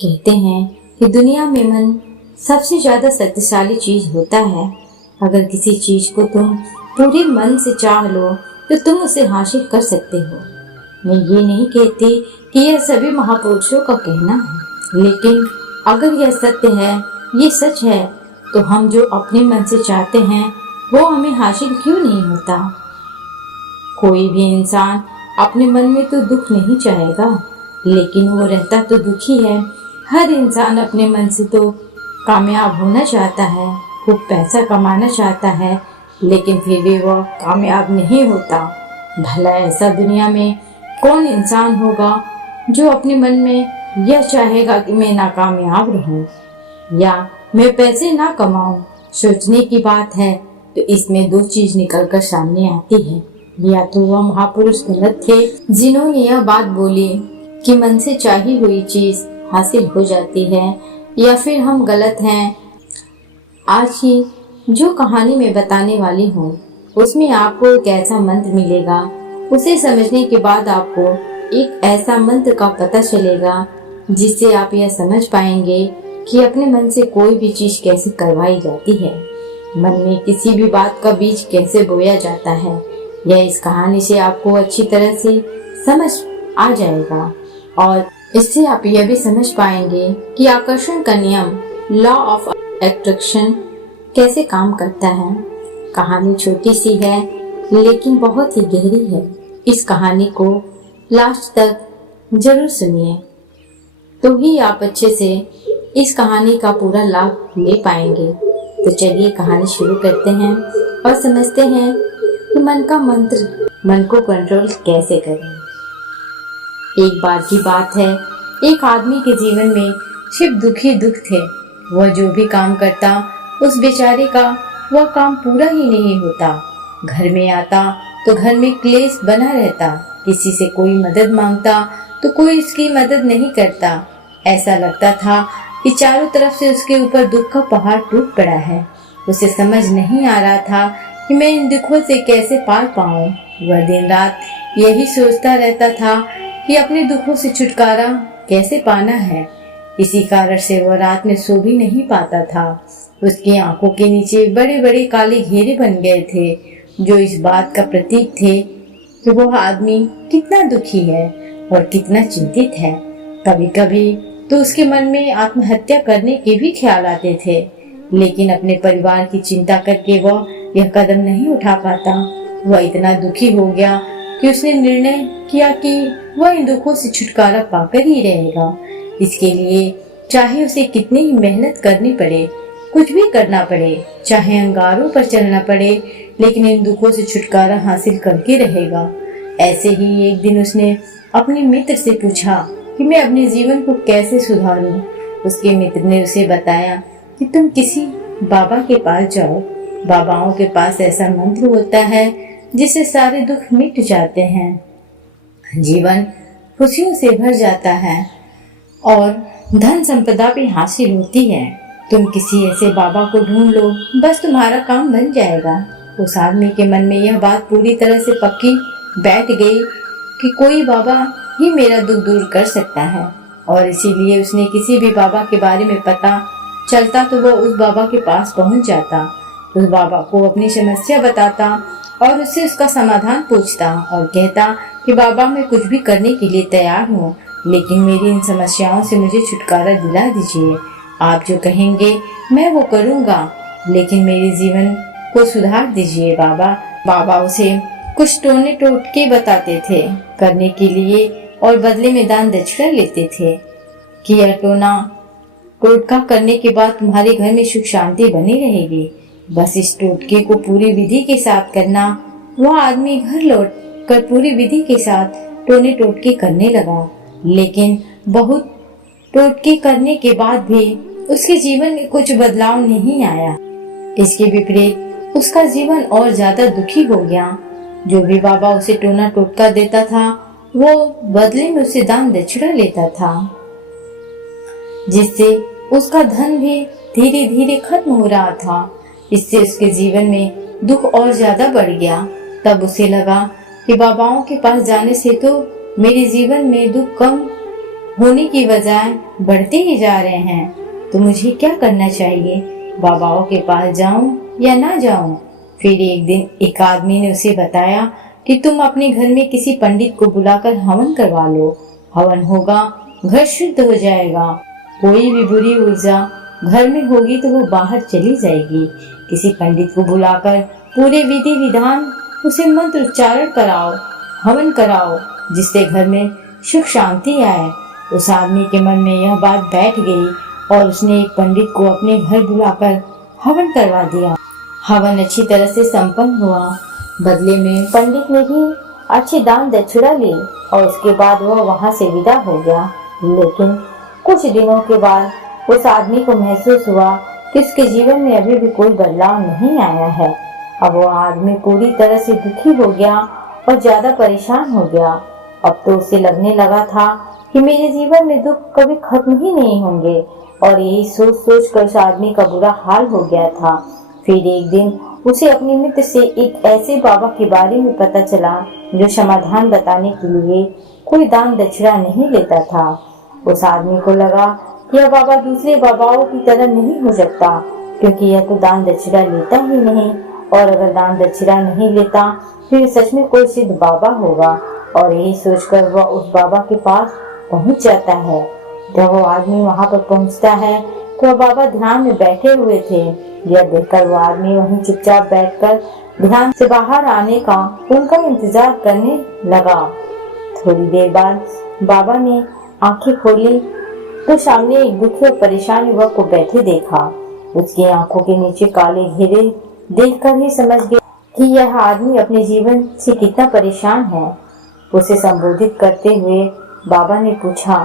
कहते हैं कि दुनिया में मन सबसे ज्यादा शक्तिशाली चीज होता है। अगर किसी चीज को तुम पूरे मन से चाह लो तो तुम उसे हासिल कर सकते हो। मैं ये नहीं कहती कि यह सभी महापुरुषों का कहना है, लेकिन अगर यह सत्य है, ये सच है, तो हम जो अपने मन से चाहते हैं वो हमें हासिल क्यों नहीं होता। कोई भी इंसान अपने मन में तो दुख नहीं चाहेगा, लेकिन वो रहता तो दुखी है। हर इंसान अपने मन से तो कामयाब होना चाहता है, खूब पैसा कमाना चाहता है, लेकिन फिर भी वह कामयाब नहीं होता। भला ऐसा दुनिया में कौन इंसान होगा जो अपने मन में यह चाहेगा कि मैं नाकामयाब रहूं या मैं पैसे ना कमाऊं। सोचने की बात है तो इसमें दो चीज निकलकर सामने आती है। या तो वह महापुरुष गलत थे जिन्होंने यह बात बोली कि मन से चाही हुई चीज हासिल हो जाती है, या फिर हम गलत हैं। आज ही जो कहानी मैं बताने वाली हूँ उसमें आपको एक ऐसा मंत्र मिलेगा। उसे समझने के बाद आपको एक ऐसा मंत्र का पता चलेगा जिससे आप यह समझ पाएंगे कि अपने मन से कोई भी चीज कैसे करवाई जाती है, मन में किसी भी बात का बीज कैसे बोया जाता है। यह इस कहानी से आपको अच्छी तरह से समझ आ जाएगा और इससे आप यह भी समझ पाएंगे कि आकर्षण का नियम, लॉ ऑफ अट्रैक्शन, कैसे काम करता है। कहानी छोटी सी है लेकिन बहुत ही गहरी है। इस कहानी को लास्ट तक जरूर सुनिए, तो ही आप अच्छे से इस कहानी का पूरा लाभ ले पाएंगे। तो चलिए कहानी शुरू करते हैं और समझते हैं कि मन का मंत्र, मन को कंट्रोल कैसे करें। एक बार की बात है, एक आदमी के जीवन में सिर्फ दुख थे। वह जो भी काम करता उस बेचारे का वह काम पूरा ही नहीं होता। घर में आता तो घर में क्लेश बना रहता, किसी से कोई मदद मांगता तो कोई उसकी मदद नहीं करता। ऐसा लगता था कि चारों तरफ से उसके ऊपर दुख का पहाड़ टूट पड़ा है। उसे समझ नहीं आ रहा था कि मैं इन दुखों से कैसे पार पाऊं। वह दिन रात यही सोचता रहता था कि अपने दुखों से छुटकारा कैसे पाना है। इसी कारण से वह रात में सो भी नहीं पाता था। उसकी आंखों के नीचे बड़े बड़े काले घेरे बन गए थे, जो इस बात का प्रतीक थे कि वह आदमी कितना दुखी है और कितना चिंतित है। कभी कभी तो उसके मन में आत्महत्या करने के भी ख्याल आते थे, लेकिन अपने परिवार की चिंता करके वह यह कदम नहीं उठा पाता। वह इतना दुखी हो गया कि उसने निर्णय किया कि वह इन दुखों से छुटकारा पाकर ही रहेगा। इसके लिए चाहे उसे कितनी ही मेहनत करनी पड़े, कुछ भी करना पड़े, चाहे अंगारों पर चलना पड़े, लेकिन इन दुखों से छुटकारा हासिल करके रहेगा। ऐसे ही एक दिन उसने अपने मित्र से पूछा कि मैं अपने जीवन को कैसे सुधारूं। उसके मित्र ने उसे बताया कि तुम किसी बाबा के पास जाओ। बाबाओं के पास ऐसा मंत्र होता है जिससे सारे दुख मिट जाते हैं, जीवन खुशियों से भर जाता है और धन संपदा भी हासिल होती है। तुम किसी ऐसे बाबा को ढूंढ लो, बस तुम्हारा काम बन जाएगा। उस आदमी के मन में यह बात पूरी तरह से पक्की बैठ गई कि कोई बाबा ही मेरा दुख दूर कर सकता है, और इसीलिए उसने किसी भी बाबा के बारे में पता चलता तो वह उस बाबा के पास पहुंच जाता, उस बाबा को अपनी समस्या बताता और उससे उसका समाधान पूछता और कहता कि बाबा मैं कुछ भी करने के लिए तैयार हूँ, लेकिन मेरी इन समस्याओं से मुझे छुटकारा दिला दीजिए। आप जो कहेंगे मैं वो करूँगा, लेकिन मेरे जीवन को सुधार दीजिए बाबा। बाबा उसे कुछ टोने टोटके बताते थे करने के लिए और बदले में दान दक्षिणा लेते थे कि यह टोटका करने के बाद तुम्हारे घर में सुख शांति बनी रहेगी। बस इस टोटके को पूरी विधि के साथ करना। वह आदमी घर लौट कर पूरी विधि के साथ टोने टोटके करने लगा, लेकिन बहुत टोटके करने के बाद भी उसके जीवन में कुछ बदलाव नहीं आया। इसके विपरीत उसका जीवन और ज्यादा दुखी हो गया। जो भी बाबा उसे टोना टोटका देता था वो बदले में उसे दान दक्षिणा लेता था, जिससे उसका धन भी धीरे धीरे खत्म हो रहा था। इससे उसके जीवन में दुख और ज्यादा बढ़ गया। तब उसे लगा कि बाबाओं के पास जाने से तो मेरे जीवन में दुख कम होने की बजाय बढ़ते ही जा रहे हैं। तो मुझे क्या करना चाहिए? बाबाओं के पास जाऊं या ना जाऊं? फिर एक दिन एक आदमी ने उसे बताया कि तुम अपने घर में किसी पंडित को बुलाकर हवन करवा लो। हवन होगा, घर शुद्ध हो जाएगा। कोई भी बुरी ऊर्जा घर में होगी तो वो बाहर चली जाएगी। किसी पंडित को बुलाकर पूरे विधि विधान उसे मंत्र उच्चारण कराओ, हवन कराओ, जिससे घर में सुख शांति आए। उस आदमी के मन में यह बात बैठ गई और उसने एक पंडित को अपने घर बुलाकर हवन करवा दिया। हवन अच्छी तरह से संपन्न हुआ। बदले में पंडित ने भी अच्छी दान दक्षिणा ली और उसके बाद वह वहां से विदा हो गया। लेकिन कुछ दिनों के बाद उस आदमी को महसूस हुआ कि उसके जीवन में अभी भी कोई बदलाव नहीं आया है। अब वो आदमी पूरी तरह से दुखी हो गया और ज्यादा परेशान हो गया। अब तो उसे लगने लगा था कि मेरे जीवन में दुख कभी खत्म ही नहीं होंगे, और यही सोच सोच कर उस आदमी का बुरा हाल हो गया था। फिर एक दिन उसे अपने मित्र से एक ऐसे बाबा के बारे में पता चला जो समाधान बताने के लिए कोई दान दक्षिणा नहीं लेता था। उस आदमी को लगा कि यह बाबा दूसरे बाबाओं की तरह नहीं हो सकता, क्योंकि यह तो दान दक्षिणा लेता ही नहीं, और अगर दान दक्षिणा नहीं लेता फिर सच में कोई सिद्ध बाबा होगा। और यही सोचकर वह उस बाबा के पास पहुंच जाता है। जब वो आदमी वहां पर पहुंचता है तो बाबा ध्यान में बैठे हुए थे। यह देखकर वो आदमी वहीं चुपचाप बैठकर ध्यान से बाहर आने का उनका इंतजार करने लगा। थोड़ी देर बाद बाबा ने आंखें खोली तो सामने एक दुखी और परेशान युवक को बैठे देखा। उसकी आंखों के नीचे काले घेरे देखकर ही समझ गया कि यह आदमी अपने जीवन से कितना परेशान है। उसे संबोधित करते हुए बाबा ने पूछा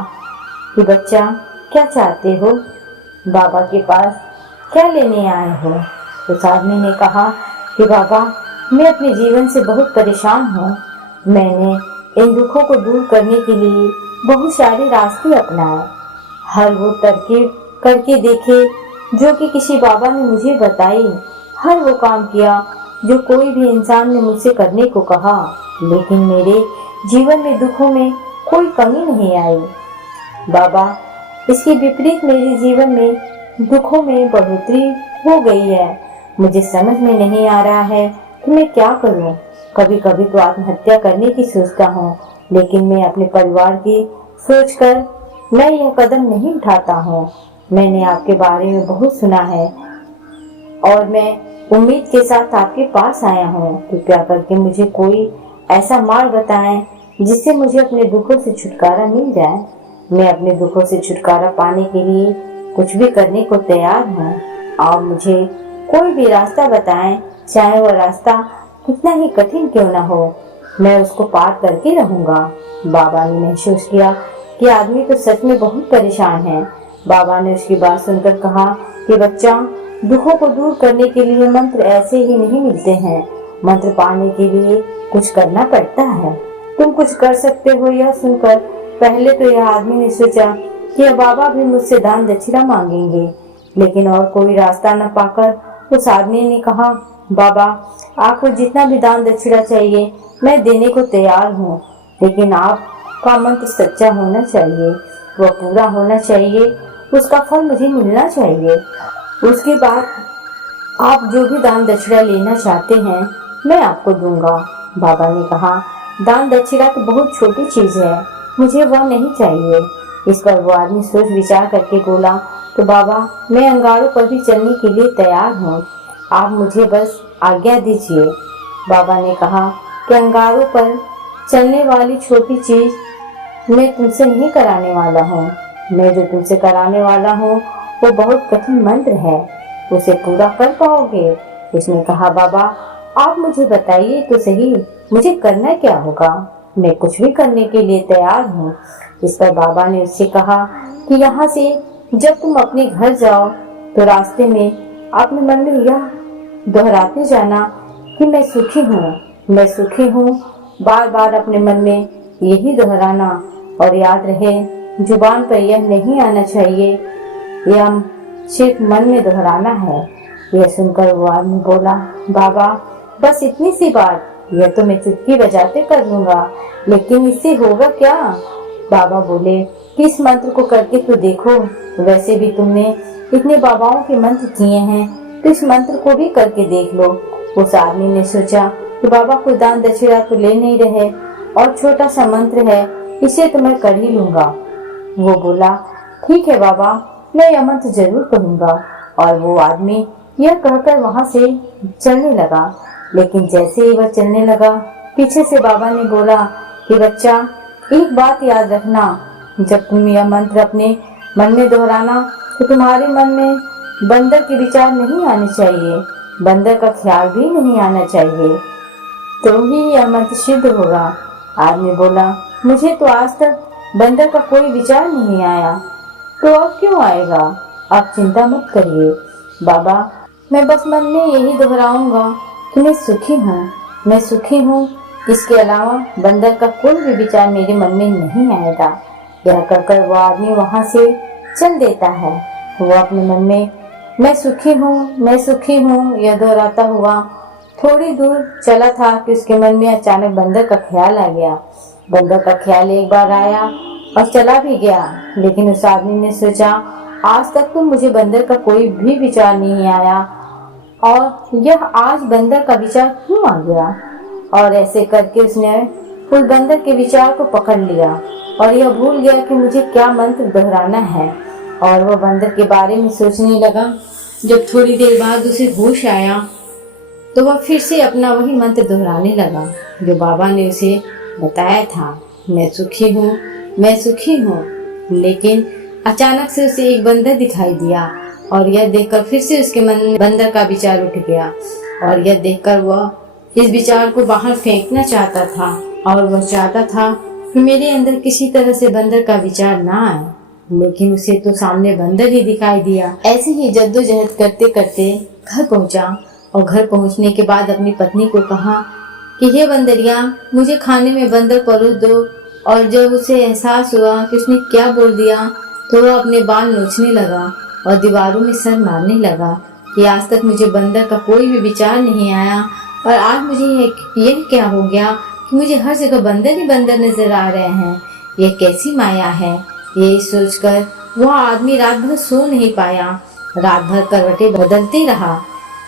कि बच्चा, क्या चाहते हो? बाबा के पास क्या लेने आए हो? उस आदमी ने कहा कि बाबा, मैं अपने जीवन से बहुत परेशान हूँ। मैंने इन दुखों को दूर करने के लिए बहुत सारे रास्ते अपनाए, हर वो तरकीब करके देखे जो कि किसी बाबा ने मुझे बताई, हर वो काम किया जो कोई भी इंसान ने मुझसे करने को कहा, लेकिन मेरे जीवन में दुखों में कोई कमी नहीं आई। बाबा, इसके विपरीत मेरे जीवन में दुखों में बढ़ोतरी हो गई है। मुझे समझ में नहीं आ रहा है कि मैं क्या करूं। कभी कभी तो आत्महत्या करने की सोचता हूं, लेकिन मैं अपने परिवार की सोचकर मैं यह कदम नहीं उठाता हूँ। मैंने आपके बारे में बहुत सुना है और मैं उम्मीद के साथ आपके पास आया हूँ। कृपया करके मुझे कोई ऐसा मार्ग बताएं जिससे मुझे अपने दुखों से छुटकारा मिल जाए। मैं अपने दुखों से छुटकारा पाने के लिए कुछ भी करने को तैयार हूँ। आप मुझे कोई भी रास्ता बताएं, चाहे वह रास्ता कितना ही कठिन क्यों न हो, मैं उसको पार करके रहूंगा। बाबा ने महसूस किया कि आदमी तो सच में बहुत परेशान है। बाबा ने उसकी बात सुनकर कहा कि बच्चा, दुखों को दूर करने के लिए मंत्र ऐसे ही नहीं मिलते हैं। मंत्र पाने के लिए कुछ करना पड़ता है। तुम कुछ कर सकते हो। यह सुनकर पहले तो यह आदमी ने सोचा कि यह बाबा भी मुझसे दान दक्षिणा मांगेंगे, लेकिन और कोई रास्ता न पाकर उस आदमी ने कहा, बाबा, आपको जितना भी दान दक्षिणा चाहिए मैं देने को तैयार हूँ, लेकिन आपका मंत्र सच्चा होना चाहिए, वह पूरा होना चाहिए, उसका फल मुझे मिलना चाहिए। उसके बाद आप जो भी दान दक्षिणा लेना चाहते हैं मैं आपको दूंगा। बाबा ने कहा, दान दक्षिणा तो बहुत छोटी चीज है, मुझे वह नहीं चाहिए। इस पर वो आदमी सोच विचार करके बोला, तो बाबा, मैं अंगारों पर भी चलने के लिए तैयार हूँ, आप मुझे बस आज्ञा दीजिए। बाबा ने कहा कि अंगारों पर चलने वाली छोटी चीज मैं तुमसे नहीं कराने वाला हूँ। मैं जो तुमसे कराने वाला हूँ वो बहुत कठिन मंत्र है, उसे पूरा कर पाओगे? उसने कहा, बाबा, आप मुझे बताइए तो सही, मुझे करना क्या होगा? मैं कुछ भी करने के लिए तैयार हूँ। इस पर बाबा ने उससे कहा कि यहाँ से जब तुम अपने घर जाओ तो रास्ते में अपने मन में यह दोहराते जाना कि मैं सुखी हूँ, मैं सुखी हूँ। बार बार अपने मन में यही दोहराना, और याद रहे जुबान पर यह नहीं आना चाहिए, यह सिर्फ मन में दोहराना है। यह सुनकर वो आदमी बोला, बाबा, बस इतनी सी बात, यह तो मैं चुटकी बजाते कर लूंगा, लेकिन इससे होगा क्या? बाबा बोले, कि इस मंत्र को करके तो देखो, वैसे भी तुमने इतने बाबाओं के मंत्र किए हैं, तो इस मंत्र को भी करके देख लो। उस आदमी ने सोचा कि बाबा कोई दान दक्षिणा तो ले नहीं रहे और छोटा सा मंत्र है, इसे तो मैं कर ही लूंगा। वो बोला, ठीक है बाबा, मैं यह मंत्र जरूर करूंगा। और वो आदमी यह कहकर वहां से चलने लगा। लेकिन जैसे ही वह चलने लगा, पीछे से बाबा ने बोला कि बच्चा, एक बात याद रखना, जब तुम यह मंत्र अपने मन में दोहराना तो तुम्हारे मन में बंदर के विचार नहीं आने चाहिए, बंदर का ख्याल भी नहीं आना चाहिए, तो ही यह मंत्र सिद्ध होगा। आदमी बोला, मुझे तो आज तक बंदर का कोई विचार नहीं आया, तो अब क्यों आएगा? आप चिंता मत करिए बाबा, मैं बस मन में यही दोहराऊंगा कि मैं सुखी हूँ, मैं सुखी हूँ, इसके अलावा बंदर का कोई भी विचार मेरे मन में नहीं आएगा। यह कहकर वह आदमी वहां से चल देता है। वह अपने मन में मैं सुखी हूँ, मैं सुखी हूँ यह दोहराता हुआ थोड़ी दूर चला था कि उसके मन में अचानक बंदर का ख्याल आ गया। बंदर का ख्याल एक बार आया और चला भी गया, लेकिन उस आदमी ने सोचा, आज तक तो मुझे बंदर का कोई भी विचार नहीं आया और यह आज बंदर का विचार क्यों आ गया? और ऐसे करके उसने उस बंदर के विचार को पकड़ लिया और यह भूल गया कि मुझे क्या मंत्र दोहराना है। और वह बंदर के बारे में सोचने लगा। जब थोड़ी देर बाद उसे होश आया तो वह फिर से अपना वही मंत्र दोहराने लगा जो बाबा ने उसे बताया था, मैं सुखी हूँ, मैं सुखी हूँ। लेकिन अचानक से उसे एक बंदर दिखाई दिया और यह देखकर फिर से उसके मन में बंदर का विचार उठ गया और यह देखकर वह इस विचार को बाहर फेंकना चाहता था और वह चाहता था कि मेरे अंदर किसी तरह से बंदर का विचार ना आए, लेकिन उसे तो सामने बंदर ही दिखाई दिया। ऐसे ही जद्दोजहद करते करते घर पहुंचा और घर पहुंचने के बाद अपनी पत्नी को कहा कि हे बंदरिया, मुझे खाने में बंदर परोस दो। और जब उसे एहसास हुआ कि उसने क्या बोल दिया तो वह अपने बाल नोचने लगा और दीवारों में सर मारने लगा कि आज तक मुझे बंदर का कोई भी विचार नहीं आया और आज मुझे यह क्या हो गया कि मुझे हर जगह बंदर ही बंदर नजर आ रहे हैं, यह कैसी माया है। यही सोचकर वह आदमी रात भर सो नहीं पाया, रात भर करवटें बदलते रहा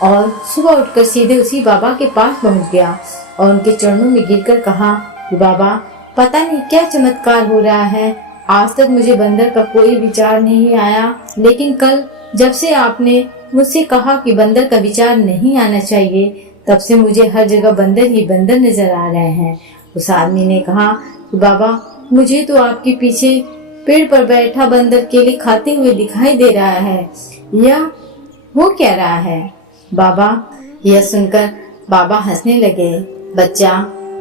और सुबह उठकर सीधे उसी बाबा के पास पहुंच गया और उनके चरणों में गिरकर कहा कि बाबा, पता नहीं क्या चमत्कार हो रहा है, आज तक मुझे बंदर का कोई विचार नहीं आया, लेकिन कल जब से आपने मुझसे कहा कि बंदर का विचार नहीं आना चाहिए, तब से मुझे हर जगह बंदर ही बंदर नजर आ रहे हैं। उस आदमी ने कहा कि बाबा, मुझे तो आपके पीछे पेड़ पर बैठा बंदर केले खाते हुए दिखाई दे रहा है, यह हो क्या रहा है? बाबा, यह सुनकर बाबा हंसने लगे। बच्चा,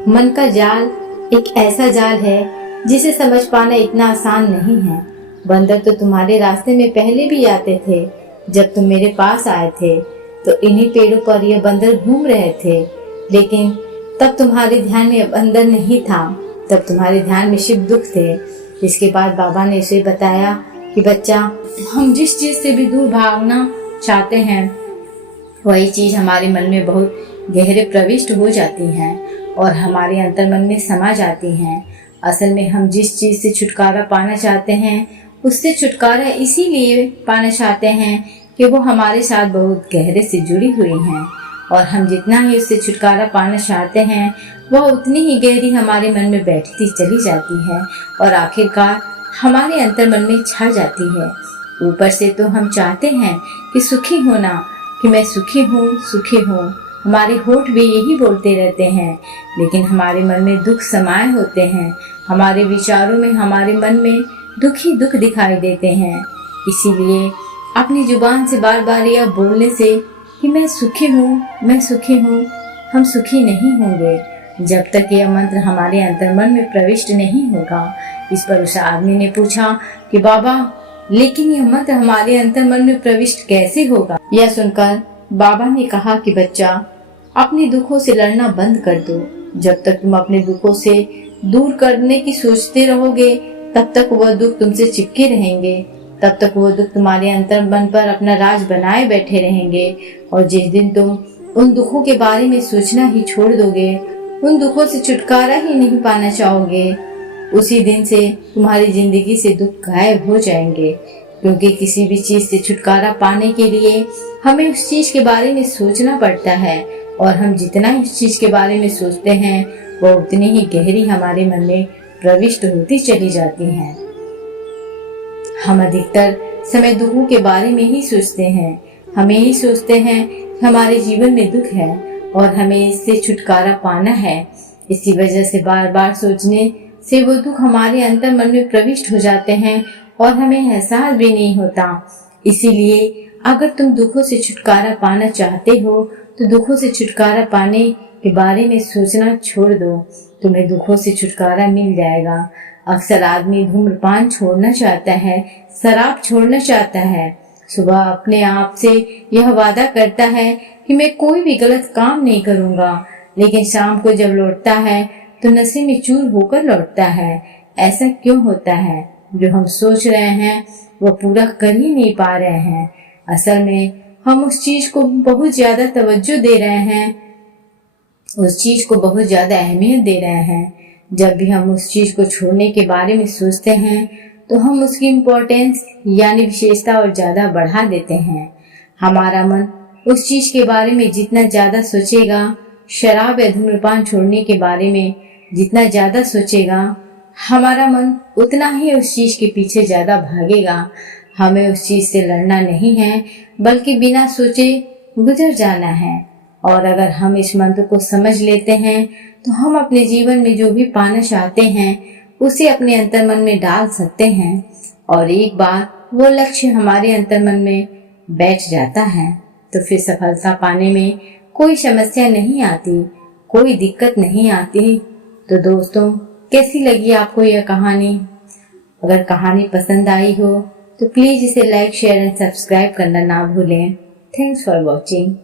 मन का जाल एक ऐसा जाल है जिसे समझ पाना इतना आसान नहीं है। बंदर तो तुम्हारे रास्ते में पहले भी आते थे। जब तुम मेरे पास आए थे तो इन्हीं पेड़ों पर ये बंदर घूम रहे थे, लेकिन तब तुम्हारे ध्यान में बंदर नहीं था, तब तुम्हारे ध्यान में शिव दुख थे। इसके बाद बाबा ने उसे बताया कि बच्चा, हम जिस चीज से भी दूर भागना चाहते हैं वही चीज हमारे मन में बहुत गहरे प्रविष्ट हो जाती हैं और हमारे अंतर्मन में समा जाती हैं। असल में हम जिस चीज से छुटकारा पाना चाहते हैं उससे छुटकारा इसीलिए पाना चाहते हैं कि वो हमारे साथ बहुत गहरे से जुड़ी हुई हैं और हम जितना ही उससे छुटकारा पाना चाहते हैं वह उतनी ही गहरी हमारे मन में बैठती चली जाती है और आखिरकार हमारे अंतर्मन में छा जाती है। ऊपर से तो हम चाहते हैं कि सुखी होना, कि मैं सुखी हूँ, सुखी हूँ, हमारे होठ भी यही बोलते रहते हैं, लेकिन हमारे मन में दुख समाये होते हैं। हमारे विचारों में, हमारे मन में दुख ही दुख दिखाई देते हैं। इसीलिए अपनी जुबान से बार बार यह बोलने से कि मैं सुखी हूँ, मैं सुखी हूँ, हम सुखी नहीं होंगे जब तक यह मंत्र हमारे अंतर्मन में प्रविष्ट नहीं होगा। इस पर उस आदमी ने पूछा कि बाबा, लेकिन यह मंत्र हमारे अंतर्मन में प्रविष्ट कैसे होगा? यह सुनकर बाबा ने कहा कि बच्चा, अपने दुखों से लड़ना बंद कर दो। जब तक तुम अपने दुखों से दूर करने की सोचते रहोगे तब तक वह दुख तुमसे चिपके रहेंगे, तब तक वह दुख तुम्हारे अंतर्मन पर अपना राज बनाए बैठे रहेंगे। और जिस दिन तुम उन दुखों के बारे में सोचना ही छोड़ दोगे, उन दुखों से छुटकारा ही नहीं पाना चाहोगे, उसी दिन से तुम्हारी जिंदगी से दुख गायब हो जाएंगे, क्योंकि किसी भी चीज से छुटकारा पाने के लिए हमें उस चीज के बारे में सोचना पड़ता है, और हम जितना उस चीज के बारे में सोचते हैं वो उतनी ही गहरी हमारे मन में प्रविष्ट होती चली जाती है। हम अधिकतर समय दुखों के बारे में ही सोचते हैं। हमें ही सोचते हैं कि हमारे जीवन में दुख है और हमें इससे छुटकारा पाना है। इसी वजह से बार बार सोचने से वो दुख हमारे अंतर मन में प्रविष्ट हो जाते हैं और हमें एहसास भी नहीं होता। इसीलिए अगर तुम दुखों से छुटकारा पाना चाहते हो तो दुखों से छुटकारा पाने के बारे में सोचना छोड़ दो, तुम्हें दुखों से छुटकारा मिल जाएगा। अक्सर आदमी धूम्रपान छोड़ना चाहता है, शराब छोड़ना चाहता है, सुबह अपने आप से यह वादा करता है कि मैं कोई भी गलत काम नहीं करूंगा, लेकिन शाम को जब लौटता है तो नशे में चूर होकर लौटता है। ऐसा क्यों होता है? जो हम सोच रहे हैं वो पूरा कर ही नहीं पा रहे हैं। असल में हम उस चीज को बहुत ज्यादा तवज्जो दे रहे हैं, उस चीज को बहुत ज्यादा अहमियत दे रहे हैं। जब भी हम उस चीज को छोड़ने के बारे में सोचते हैं तो हम उसकी इम्पोर्टेंस यानी विशेषता और ज्यादा बढ़ा देते हैं। हमारा मन उस चीज के बारे में जितना ज्यादा सोचेगा, शराब या धूम्रपान छोड़ने के बारे में जितना ज्यादा सोचेगा, हमारा मन उतना ही उस चीज के पीछे ज्यादा भागेगा। हमें उस चीज से लड़ना नहीं है, बल्कि बिना सोचे गुजर जाना है। और अगर हम इस मंत्र को समझ लेते हैं तो हम अपने जीवन में जो भी पाना चाहते हैं उसे अपने अंतर्मन में डाल सकते हैं, और एक बार वो लक्ष्य हमारे अंतर्मन में बैठ जाता है तो फिर सफलता पाने में कोई समस्या नहीं आती, कोई दिक्कत नहीं आती। तो दोस्तों, कैसी लगी आपको यह कहानी? अगर कहानी पसंद आई हो तो प्लीज इसे लाइक, शेयर एंड सब्सक्राइब करना ना भूलें। Thanks for watching.